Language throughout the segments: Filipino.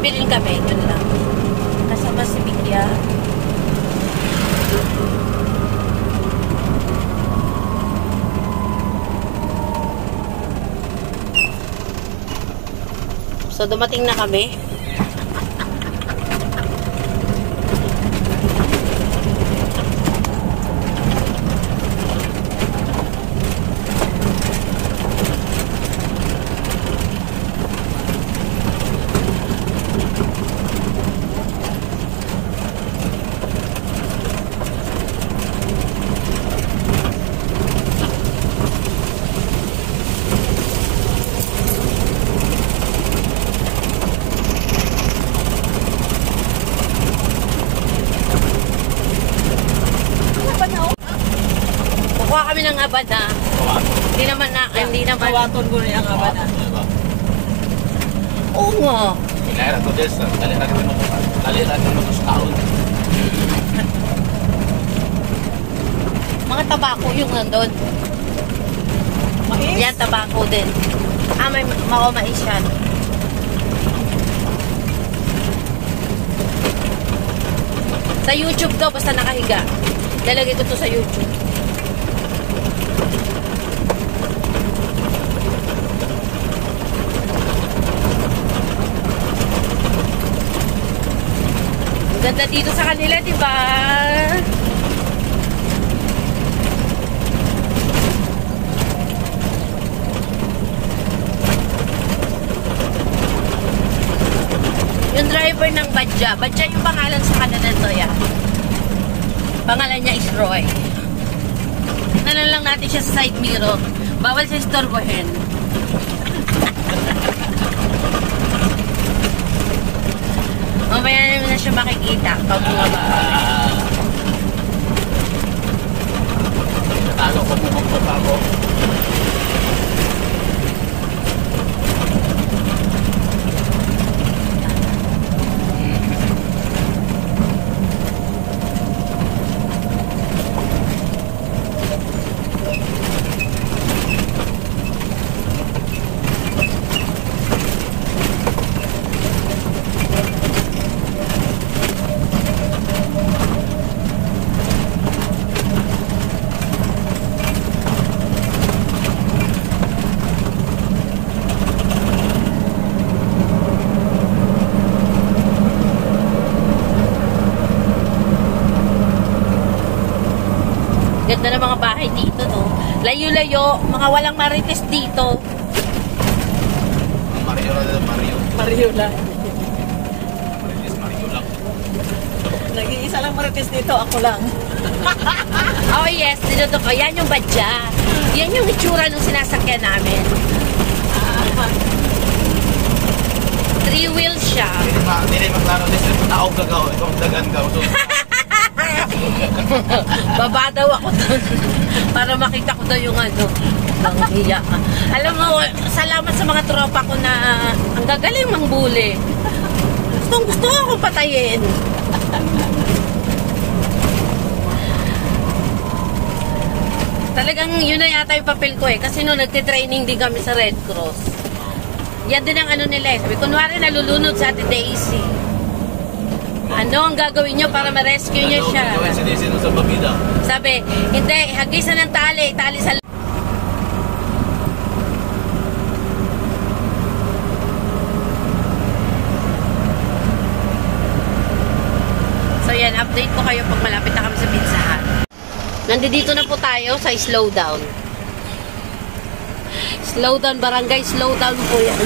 bibili kami, yun lang. Kasama si Bigya. So, dumating na kami. Kuha kami ng abada. Hindi naman na, hindi naman. Kawaton ko na yung abada. Oo nga. Kaya ito des, dali natin mo sa taon. Mga tabako yung nandun. Mais? Yan, tabako din. May mais yan. Sa YouTube to, basta nakahiga. Lalagay ko to sa YouTube. Ganda dito sa kanila, di ba? Yung driver ng Badja. Badja yung pangalan sa kanila to, yan. Pangalan niya is Roy. Tignan lang natin siya sa side mirror. Bawal siya istorbohin. Mamaya naman na siya makikita pag bumaba. Natalo ko mo magpapago. Ganda ng mga bahay dito, no? Layo-layo, mga walang marites dito. Mario na din, Mario. Mario lang. Marites, Mario lang. Nag-iisa lang marites dito, ako lang. Oh yes, dito ko. Yan yung Badja. Yan yung itsura nung sinasakyan namin. 3 wheels siya. Hindi maklaro din sa taog gagaw. Ikaw dagan ka. Baba daw ako doon para makita ko daw yung ano. Ang hiya. Alam mo, salamat sa mga tropa ko na ang gagaling mangbuli. Gusto ko akong patayin. Talagang yun na yata yung papel ko eh. Kasi nung nagtitraining din kami sa Red Cross. Yan din ang ano nila eh. Sabi, kunwari nalulunod sa Ate Daisy. Ano ang gagawin nyo para ma-rescue nyo siya? Gawin si Daisy sa pabida. Sabi, hindi, hagisan ng tali sa So yan, update ko kayo pag malapit na kami sa pinsahan. Nandito na po tayo sa slowdown. Slowdown, barangay slowdown po yan.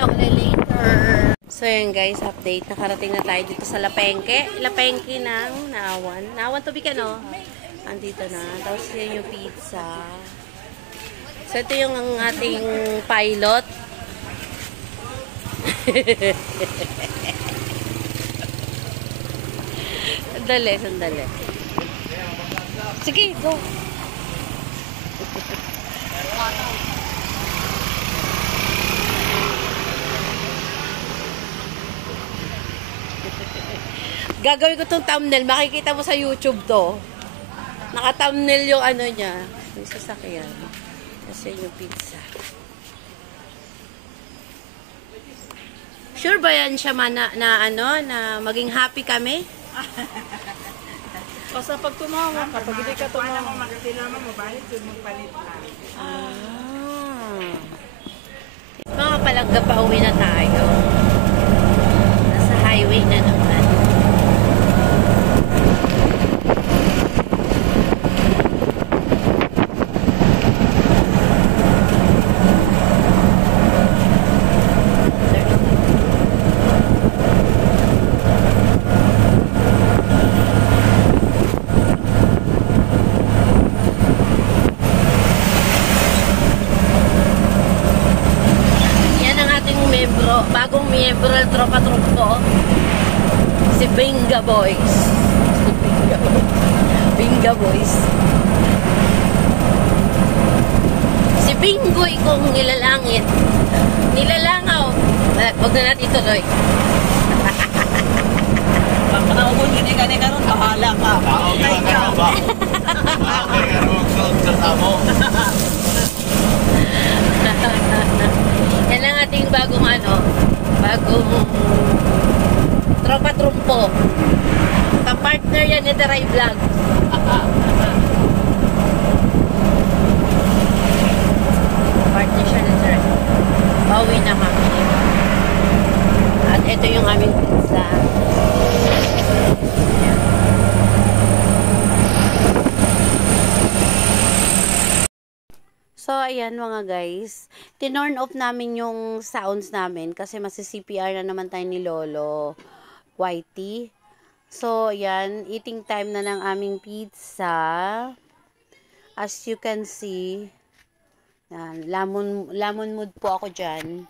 Huli later. So yun guys, update. Nakarating na tayo dito sa Lapengke. Lapengke ng Naawan. Naawan to be ka, no? Andito na. Tapos yun yung pizza. So ito yung ang ating pilot. Sandali, sandali. Sige, go. Gagawin ko tong thumbnail. Makikita mo sa YouTube to. Naka-thumbnail yung ano niya. Yung sasakyan. Kasi yung pizza. Sure ba yan siya na maging happy kami? Basta pag tumawa, kapag hindi ka tumawa, makasinaman mo, balik yun, magpalit lang. Mga palangga pa uwi na tayo. Nasa highway na naman. Bagong miyembro ng tropa-tropa si Binga Boys. Binga Boys. Si Bingoy kong nilalangit. Nilalangaw. Huwag na natin ituloy. Pagkanaubon, gini-gani ka ron, bahala ka. Ay, ka ba? Ay, ka mo. Yan ang ating bagong tropa-trumpo. Ka-partner yan ni Teray Vlog. Partner siya ni Teray. Pauwi na kami. At ito yung aming pizza. So, ayan mga guys. Tinorn off namin yung sounds namin kasi masi-CPR na naman tayo ni Lolo Whitey. So, ayan. Eating time na ng aming pizza. As you can see, yan, lamon mood po ako dyan.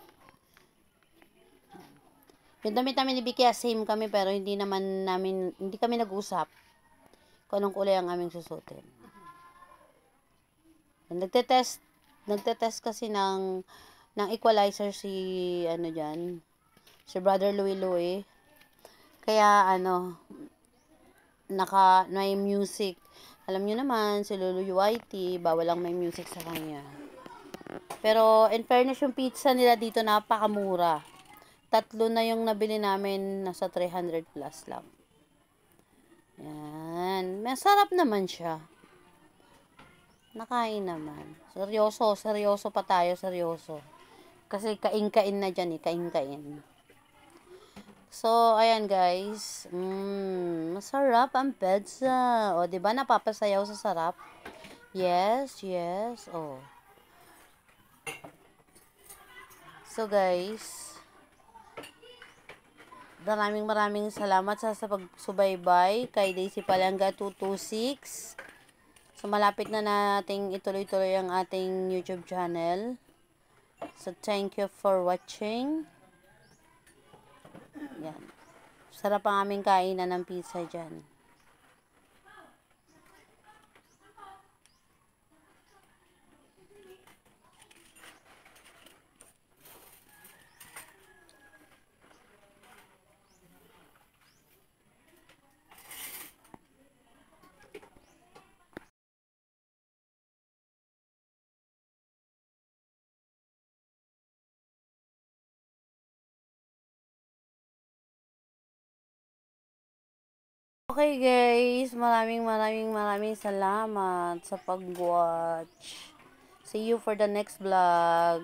Yung damit namin ni Vicky, same kami pero hindi kami nag-usap kung anong kulay ang aming susutin. Nagte-test kasi ng equalizer si si Brother Louie. Kaya may music. Alam niyo naman si Lolo Whitey, bawal lang may music sa kanya. Pero in fairness yung pizza nila dito napakamura. 3 na yung nabili namin, nasa 300 plus lang. Yan, masarap naman siya. Nakain naman. Seryoso pa tayo, seryoso. Kasi kain-kain na dyan kain-kain. So, ayan guys. Masarap ang pizza. O, diba napapasayaw sa sarap? Yes. O. So, guys. Maraming salamat sa pagsubaybay kay Daisy Palanga 226. So, malapit na nating ituloy-tuloy ang ating YouTube channel. So, thank you for watching. Yan. Sarap ang aming kainan ng pizza dyan. Okay guys, maraming salamat sa pag-watch. See you for the next vlog.